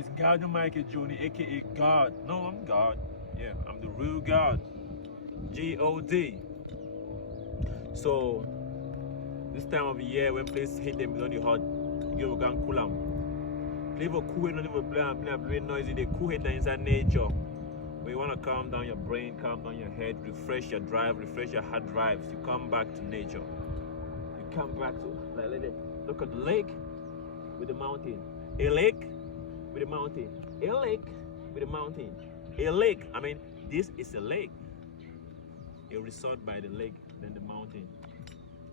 It's God Michael Johnny, aka God. No, I'm God. Yeah, I'm the real God. G-O-D. So this time of the year when place hit them on the hot, you go and cool them. Leave a cool and leave a blah noisy. They cool head inside nature. When you want to calm down your brain, calm down your head, refresh your drive, refresh your hard drives, you come back to nature. You come back to like look at the lake with the mountain. A lake with a mountain. A lake with a mountain. A lake. I mean, this is a lake. A resort by the lake, then the mountain.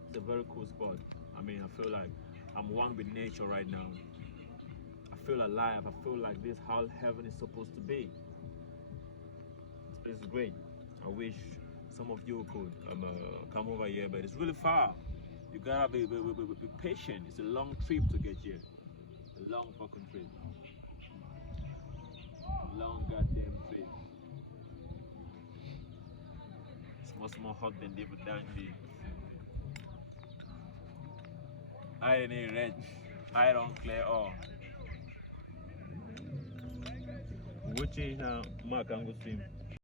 It's a very cool spot. I mean, I feel like I'm one with nature right now. I feel alive. I feel like this how heaven is supposed to be. This place is great. I wish some of you could come over here, but it's really far. You gotta be patient. It's a long trip to get here. A long fucking trip. Long goddamn trip. It's much more hot than they would down there. I ain't red. I don't clear all. Which is Mark and go swim.